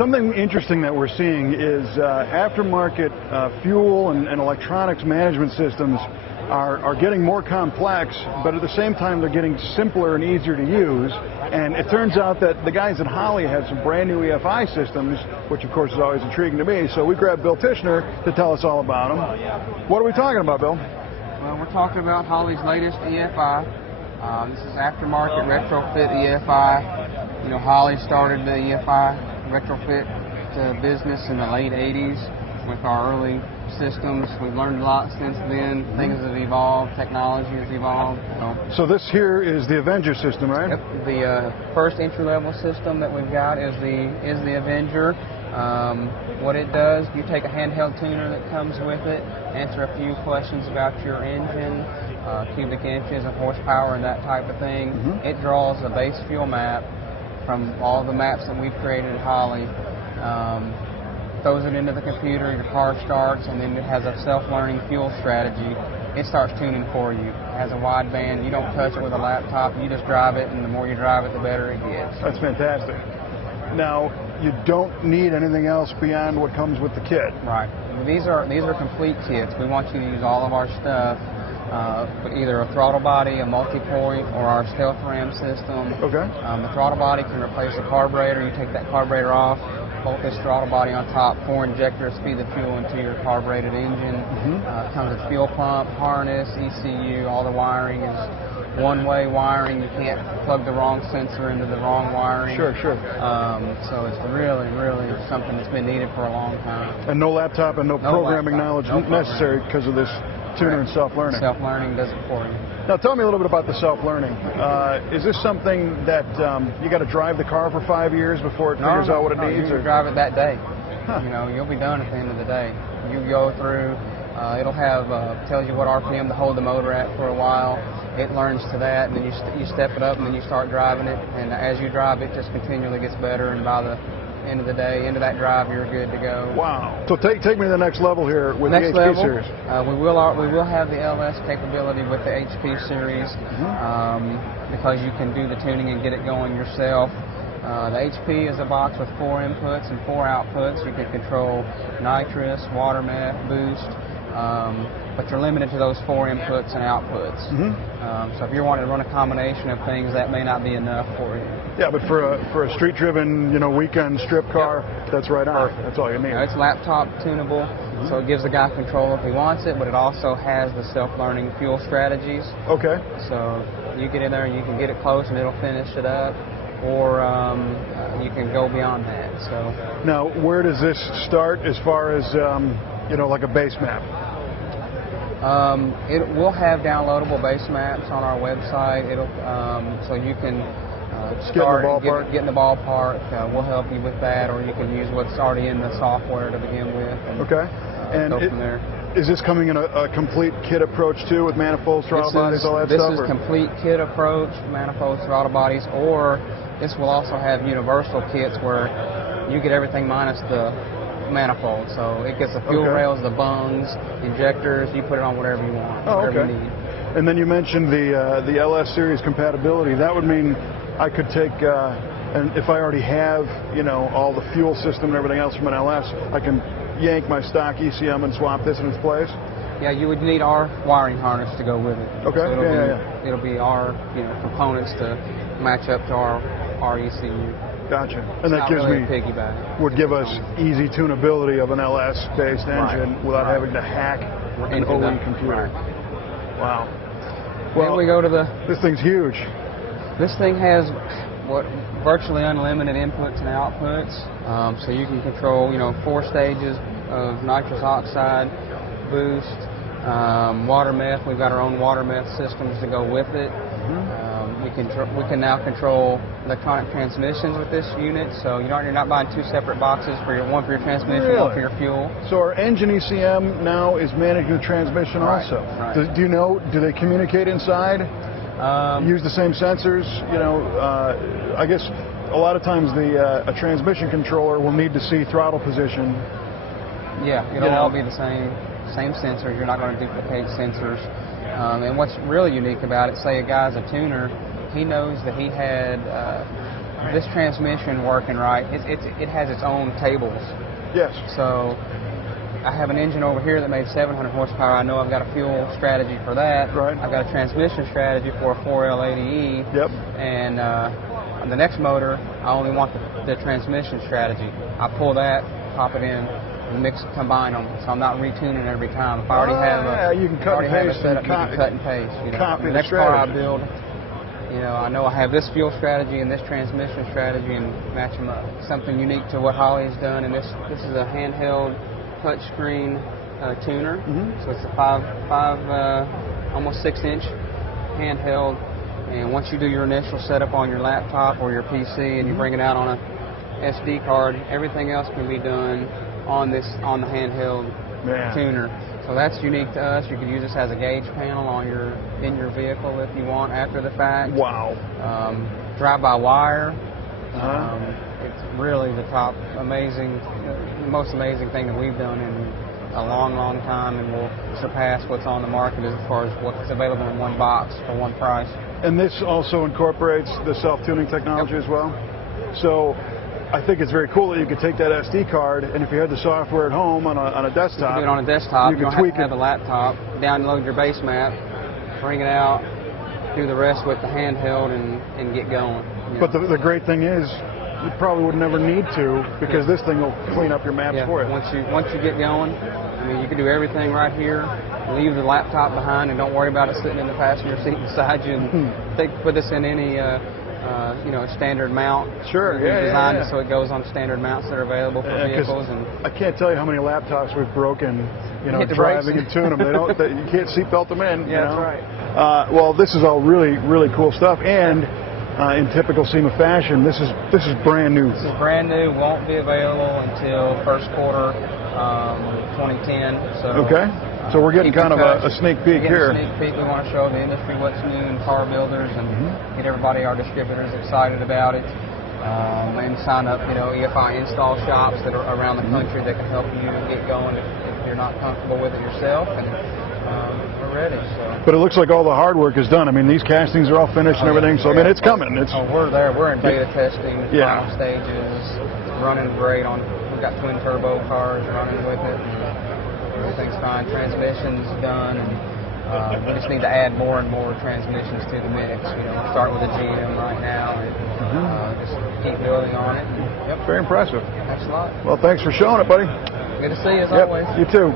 Something interesting that we're seeing is aftermarket fuel and electronics management systems are getting more complex, but at the same time they're getting simpler and easier to use. And it turns out that the guys at Holley have some brand new EFI systems, which of course is always intriguing to me. So we grabbed Bill Tishner to tell us all about them. What are we talking about, Bill? Well, we're talking about Holley's latest EFI. This is aftermarket retrofit EFI. You know, Holley started the EFI retrofit business in the late 80s with our early systems. We've learned a lot since then. Things have evolved. Technology has evolved. So this here is the Avenger system, right? Yep. The first entry-level system that we've got is the Avenger. What it does, you take a handheld tuner that comes with it, answer a few questions about your engine, cubic inches of horsepower and that type of thing. It draws a base fuel map from all the maps that we've created at Holley. Throws it into the computer, your car starts, and then it has a self-learning fuel strategy. It starts tuning for you. It has a wideband. You don't touch it with a laptop. You just drive it, and the more you drive it, the better it gets. That's fantastic. Now, you don't need anything else beyond what comes with the kit. Right. These are complete kits. We want you to use all of our stuff, either a throttle body, a multi-point, or our stealth ram system. Okay. The throttle body can replace the carburetor. You take that carburetor off, bolt this throttle body on top, 4 injectors feed the fuel into your carbureted engine. Comes with fuel pump, harness, ECU, all the wiring is one-way wiring. You can't plug the wrong sensor into the wrong wiring. Sure. So it's really, really something that's been needed for a long time. And no laptop and no programming knowledge necessary because of this tuner and self-learning. Self-learning does it for you. Now tell me a little bit about the self-learning. Is this something that you got to drive the car for 5 years before it figures out what it needs? You drive it that day. You know, you'll be done at the end of the day. You go through, it'll have, tells you what RPM to hold the motor at for a while. It learns to that, and then you step it up, and then you start driving it. And as you drive, it just continually gets better, and by the end of the day, into that drive, you're good to go. Wow. So take me to the next level here with the HP series. We will have the LS capability with the HP series because you can do the tuning and get it going yourself. The HP is a box with 4 inputs and 4 outputs. You can control nitrous, water meth, boost, but you're limited to those 4 inputs and outputs. So if you're wanting to run a combination of things, that may not be enough for you. Yeah, but for a street-driven, weekend strip car, that's right on. That's all you need. It's laptop tunable, so it gives the guy control if he wants it, but it also has the self-learning fuel strategies. Okay. So you get in there and you can get it close and it'll finish it up, or you can go beyond that. So now, where does this start as far as like a base map? It will have downloadable base maps on our website. It'll so you can start get in the ballpark. We'll help you with that, or you can use what's already in the software to begin with. And, okay. And go from there. Is this coming in a complete kit approach too, with manifolds, throttle bodies, all that stuff? This is complete kit approach, manifolds, throttle bodies, or this will also have universal kits where you get everything minus the manifold. So it gets the fuel rails, the bungs, injectors. You put it on whatever you want, whatever you need. And then you mentioned the LS series compatibility. That would mean I could take, and if I already have, all the fuel system and everything else from an LS, I can yank my stock ECM and swap this in its place? Yeah, you would need our wiring harness to go with it. Okay. So it'll be our components to match up to our ECU. Gotcha. And that gives really would give us easy tunability of an LS-based engine without having to hack an OE computer. Wow. Well, then we go to this thing's huge. This thing has virtually unlimited inputs and outputs. So you can control, 4 stages of nitrous oxide, boost, water meth. We've got our own water meth systems to go with it. We can now control electronic transmissions with this unit, so you're not buying 2 separate boxes one for your transmission, one for your fuel. So our engine ECM now is managing the transmission also. Right. Do they communicate inside? Use the same sensors? I guess a lot of times a transmission controller will need to see throttle position. Yeah, it'll all be the same sensors. You're not going to duplicate sensors. And what's really unique about it, say a guy's a tuner, he knows that he had this transmission working right, it has its own tables. Yes. So I have an engine over here that made 700 horsepower. I know I've got a fuel strategy for that. Right. I've got a transmission strategy for a 4L80E. Yep. And on the next motor, I only want the transmission strategy. I pull that, pop it in, and combine them. So I'm not retuning every time. If I already have you can cut and paste. You can cut and paste. You know, Copy the next car I build, you know, I know I have this fuel strategy and this transmission strategy, and match them up. Something unique to what Holley's done, and this is a handheld touchscreen tuner. So it's a almost 6-inch handheld. And once you do your initial setup on your laptop or your PC, and you bring it out on a SD card, everything else can be done on the handheld tuner. So that's unique to us. You could use this as a gauge panel in your vehicle if you want after the fact. Wow. Drive-by-wire. It's really the most amazing thing that we've done in a long, long time, and will surpass what's on the market as far as what's available in one box for one price. And this also incorporates the self-tuning technology as well. So I think it's very cool that you could take that SD card, and if you had the software at home on a desktop, you can do it on a desktop. You don't tweak have to have a laptop. Download your base map, bring it out, do the rest with the handheld, and get going. But the great thing is, you probably would never need to, because this thing will clean up your maps for you. Once you get going, I mean, you can do everything right here. Leave the laptop behind and don't worry about it sitting in the passenger seat beside you. And put this in any standard mount. Sure, we designed it so it goes on standard mounts that are available for vehicles. And I can't tell you how many laptops we've broken, driving and tuning them. You can't seatbelt them in. Yeah, that's right. Well, this is all really, really cool stuff, and in typical SEMA fashion, this is brand new. This is brand new. Won't be available until first quarter 2010. So okay. So we're getting kind of a sneak peek here. A sneak peek. We want to show the industry what's new in car builders and get everybody, our distributors, excited about it. And sign up, EFI install shops that are around the country that can help you get going if you're not comfortable with it yourself. And we're ready. So. But it looks like all the hard work is done. I mean, these castings are all finished and everything. So I mean, it's coming. We're there. We're in beta testing, final stages. It's running great. We've got twin turbo cars running with it. Everything's fine. Transmission's done, and we just need to add more and more transmissions to the mix. Start with a GM right now, and just keep building on it. Very impressive. Thanks a lot. Well, thanks for showing it, buddy. Good to see you as always. You too.